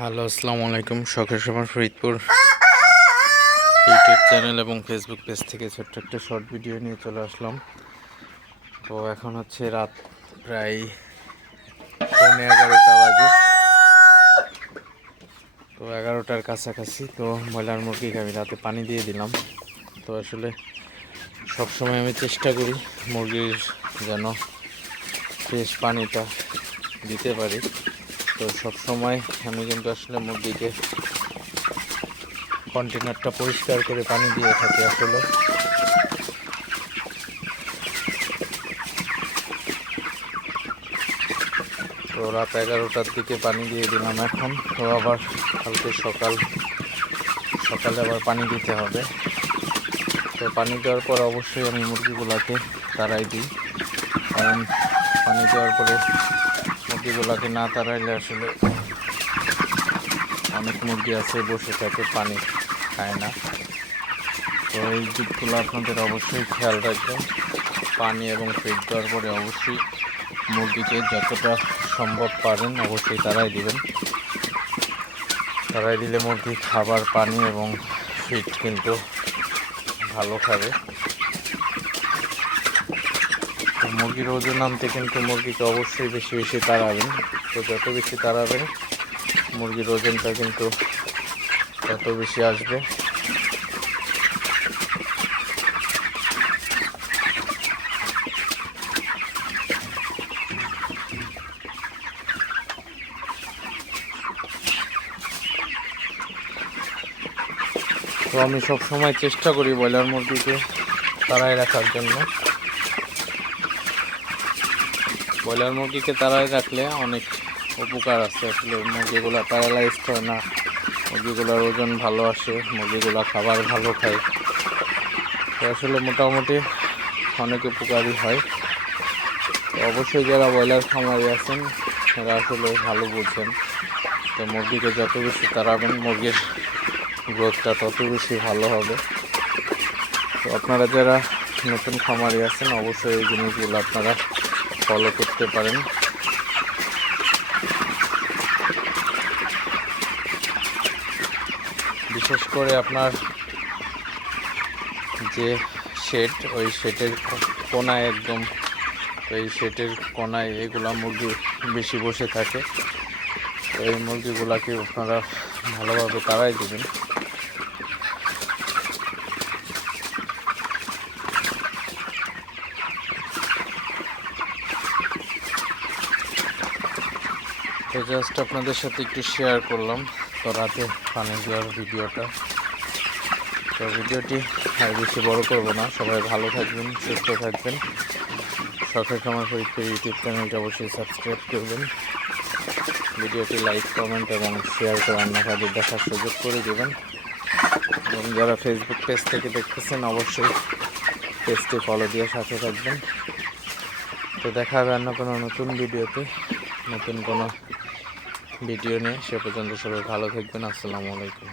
Hello, আসসালামু আলাইকুম। শখের সবার ফরিদপুর ইউটিউব চ্যানেল এবং ফেসবুক পেজ থেকে ছোট্ট একটা শর্ট ভিডিও নিয়ে চলে আসলাম। তো এখন হচ্ছে রাত প্রায় পৌনে এগারোটা বাজে। তো এগারোটার কাছাকাছি, তো ব্রয়লার মুরগিকে আমি রাতে পানি দিয়ে দিলাম। তো আসলে সবসময় আমি চেষ্টা করি মুরগির যেন ফ্রেশ পানিটা দিতে পারি। তো সব সময় আমি কিন্তু আসলে মুরগিকে কন্টেনারটা পরিষ্কার করে পানি দিয়ে থাকি আসলে। তো রাত এগারোটার দিকে পানি দিয়ে দিলাম এখন। তো আবার কালকে সকাল, সকালে আবার পানি দিতে হবে। তো পানি দেওয়ার পর অবশ্যই আমি মুরগিগুলোকে তাড়াই দিই। কারণ পানি দেওয়ার পরে মুরগিগুলোকে না তাড়াইলে আসলে অনেক মুরগি আছে, বসে থাকে, পানি খায় না। তো এই দিকগুলো আপনাদের অবশ্যই খেয়াল রাখবেন। পানি এবং ফিড দেওয়ার পরে অবশ্যই মুরগিকে যতটা সম্ভব পারেন অবশ্যই তারাই দিবেন। তারাই দিলে মুরগি খাবার, পানি এবং ফিড কিন্তু ভালো খাবে। মুরগির ওজন আনতে কিন্তু মুরগিকে অবশ্যই বেশি বেশি তাড়াবেন। তো যত বেশি তাড়াবেন, মুরগির ওজনটা কিন্তু তত বেশি আসবে। তো আমি সব সময় চেষ্টা করি ব্রয়লার মুরগিকে তাড়াই রাখার জন্য। ব্রয়লার মুরগিকে তাড়াই রাখলে অনেক উপকার আছে আসলে। মুরগিগুলো প্যারালাইজড হয় না। মুরগিগুলোর ওজন ভালো আসে, মুরগিগুলো খাবার ভালো খায়। তো আসলে মোটামুটি অনেক উপকারী হয়। তো অবশ্যই যারা ব্রয়লার খামারি আছেন, তারা আসলে ভালো বুঝছেন তো মুরগিকে যত বেশি তাড়াবেন, মুরগির গ্রোথটা তত বেশি ভালো হবে। তো আপনারা যারা নতুন খামারি আছেন, অবশ্যই এই জিনিসগুলো আপনারা ফলো করতে পারেন। বিশেষ করে আপনার যে শেড, ওই শেডের কোনায় একদম এই শেডের কোনায় এগুলা মুরগি বেশি বসে থাকে। এই মুরগিগুলাকে আপনারা ভালোভাবে তাড়াই দেবেন। তো জাস্ট আপনাদের সাথে একটু শেয়ার করলাম। তো রাতে পানি দেওয়ার ভিডিওটা। তো ভিডিওটি আর বেশি বড় করব না। সবাই ভালো থাকবেন, সুস্থ থাকবেন। শখের সময় ফরিদপুর ইউটিউব চ্যানেলটা অবশ্যই সাবস্ক্রাইব করবেন। ভিডিওটি লাইক কমেন্ট এবং শেয়ার করে অন্যভাবে দেখার সুযোগ করে দেবেন। এবং যারা ফেসবুক পেজ থেকে দেখতেছেন, অবশ্যই পেজটি ফলো দিয়ে সাথে থাকবেন। তো দেখা হবে অন্য কোনো নতুন ভিডিওতে। নতুন কোনো ভিডিও নিয়ে সে পর্যন্ত সবাই ভালো থাকবেন। আসসালামু আলাইকুম।